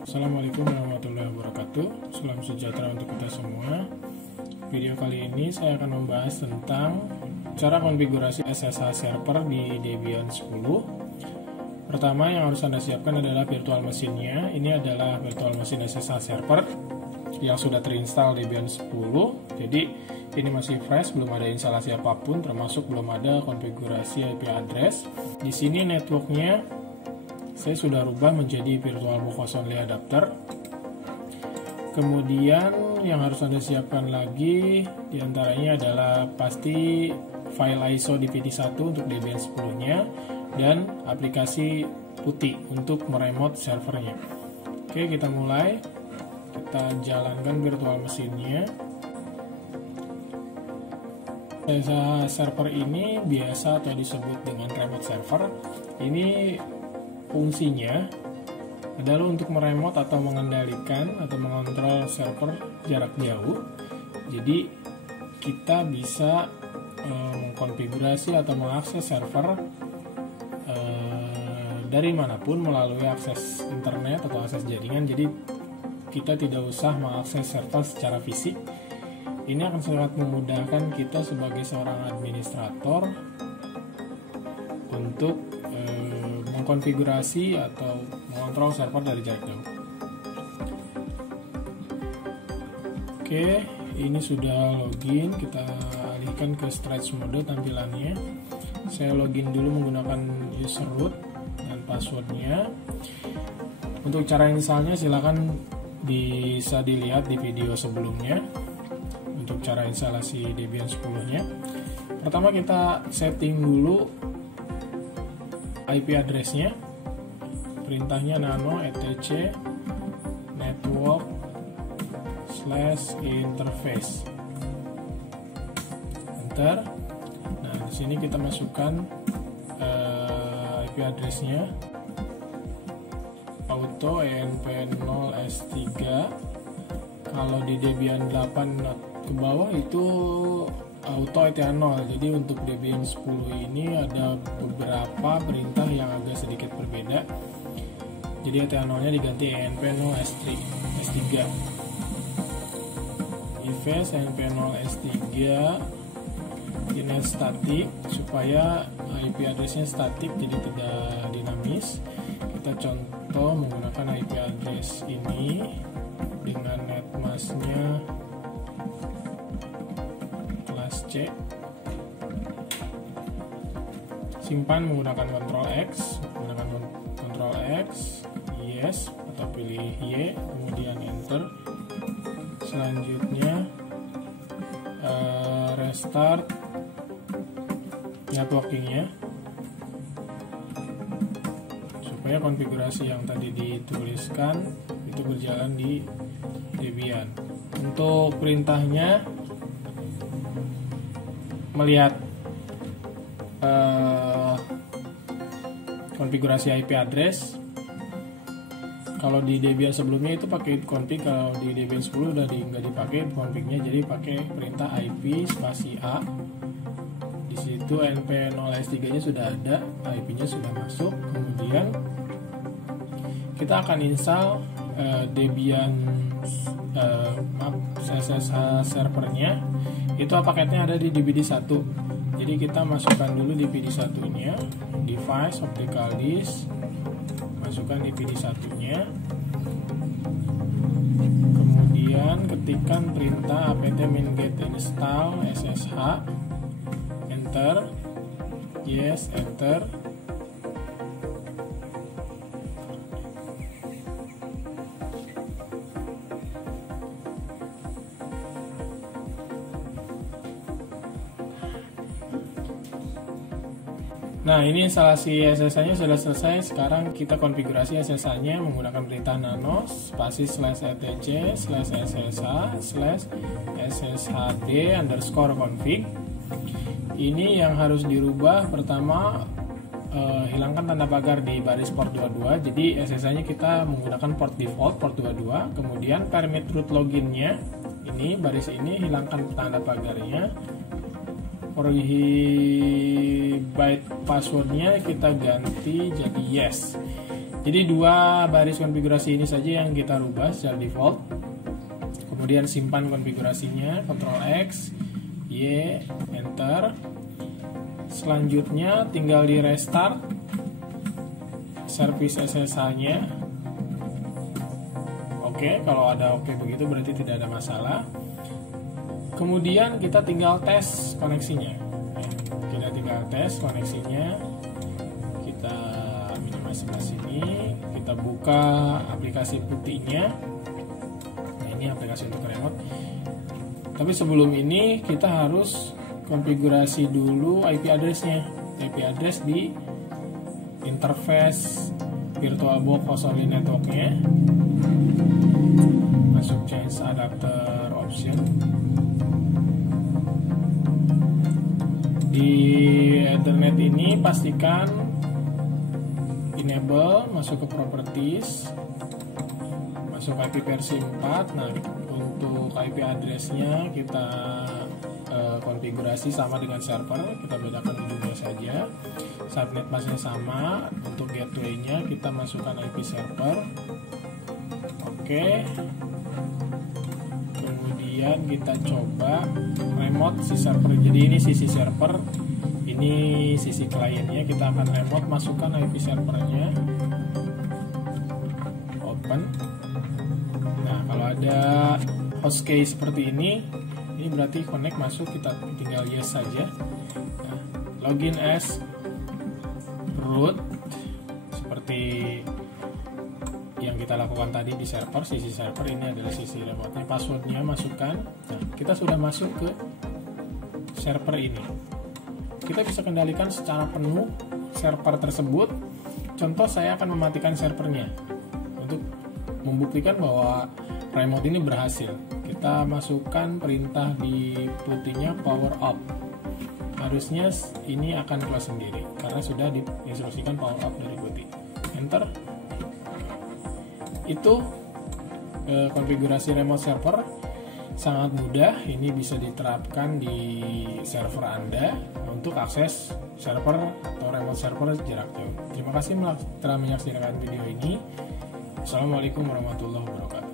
Assalamualaikum warahmatullahi wabarakatuh. Salam sejahtera untuk kita semua. Video kali ini saya akan membahas tentang cara konfigurasi SSH server di Debian 10. Pertama yang harus Anda siapkan adalah virtual mesinnya. Ini adalah virtual mesin SSH server yang sudah terinstall Debian 10. Jadi ini masih fresh, belum ada instalasi apapun, termasuk belum ada konfigurasi IP address. Di sini networknya saya sudah rubah menjadi virtual box only adapter. Kemudian yang harus Anda siapkan lagi diantaranya adalah pasti file ISO DVD1 untuk Debian 10-nya dan aplikasi putih untuk meremote servernya. Oke, kita mulai. Kita jalankan virtual mesinnya. SSH server ini biasa atau disebut dengan remote server. Ini fungsinya adalah untuk meremote atau mengendalikan atau mengontrol server jarak jauh. Jadi kita bisa mengkonfigurasi atau mengakses server dari manapun melalui akses internet atau akses jaringan. Jadi kita tidak usah mengakses server secara fisik. Ini akan sangat memudahkan kita sebagai seorang administrator untuk mengkonfigurasi atau mengontrol server dari jarak jauh. Oke, ini sudah login. Kita alihkan ke stretch mode tampilannya. Saya login dulu menggunakan user root dan passwordnya. Untuk cara installnya silakan bisa dilihat di video sebelumnya. Untuk cara instalasi Debian 10-nya, pertama kita setting dulu IP address-nya. Perintahnya nano etc network /interface. Enter. Nah, di sini kita masukkan IP address-nya. Auto env0s3. Kalau di Debian 8 ke bawah itu auto ETH0. Jadi untuk Debian 10 ini ada beberapa perintah yang agak sedikit berbeda. Jadi ETH0-nya diganti env0s3. Ifs env0s3 ini static supaya IP address-nya static, jadi tidak dinamis. Kita contoh menggunakan IP address ini dengan netmask-nya C. Simpan menggunakan Ctrl X, yes, atau pilih Y, kemudian Enter. Selanjutnya restart networkingnya supaya konfigurasi yang tadi dituliskan itu berjalan di Debian. Untuk perintahnya melihat konfigurasi IP address. Kalau di Debian sebelumnya itu pakai config, kalau di Debian 10 udah nggak dipakai confignya, jadi pakai perintah IP spasi A. Di situ env0s3-nya sudah ada, IP-nya sudah masuk. Kemudian kita akan install Debian SSH servernya. Itu paketnya ada di DVD1. Jadi kita masukkan dulu DVD1-nya, device optical disk, masukkan DVD1-nya. Kemudian ketikkan perintah apt-get install SSH, enter, yes, enter. Nah, ini instalasi SSH-nya sudah selesai. Sekarang kita konfigurasi SSH-nya menggunakan perintah nano spasi /etc/ssh/sshd_config. Ini yang harus dirubah. Pertama, hilangkan tanda pagar di baris port 22. Jadi SSH-nya kita menggunakan port default port 22. Kemudian permit root login-nya, ini baris ini hilangkan tanda pagarnya. Byte passwordnya kita ganti jadi yes. Jadi 2 baris konfigurasi ini saja yang kita rubah secara default. Kemudian simpan konfigurasinya, Ctrl X, Y, Enter. Selanjutnya tinggal di restart service SSH-nya. Oke, kalau ada oke begitu berarti tidak ada masalah. Kemudian kita tinggal tes koneksinya. Kita tinggal tes koneksinya. Kita minimasi sini. Kita buka aplikasi putihnya. Nah, ini aplikasi untuk remote. Tapi sebelum ini kita harus konfigurasi dulu IP address-nya. IP address di interface VirtualBox host only network-nya. Masuk change adapter option. Di Ethernet ini pastikan enable, masuk ke properties, masuk IP versi 4. Nah, untuk IP address-nya kita konfigurasi sama dengan server, kita bedakan ujungnya saja. Subnet masknya sama. Untuk gateway-nya kita masukkan IP server. Oke. Kemudian kita coba remote si server. Jadi ini sisi server, ini sisi kliennya. Kita akan remote masukkan IP servernya. Open. Nah, kalau ada host key seperti ini berarti connect masuk, kita tinggal yes saja. Nah, login as root seperti yang kita lakukan tadi di server. Sisi server ini adalah sisi remote-nya, passwordnya masukkan. Nah, kita sudah masuk ke server ini. Kita bisa kendalikan secara penuh server tersebut. Contoh, saya akan mematikan servernya untuk membuktikan bahwa remote ini berhasil. Kita masukkan perintah di putihnya power off. Harusnya ini akan keluar sendiri karena sudah diinstruksikan power off dari putih. Enter. Itu konfigurasi remote server sangat mudah. Ini bisa diterapkan di server Anda untuk akses server atau remote server jarak jauh. Terima kasih telah menyaksikan video ini. Assalamualaikum warahmatullahi wabarakatuh.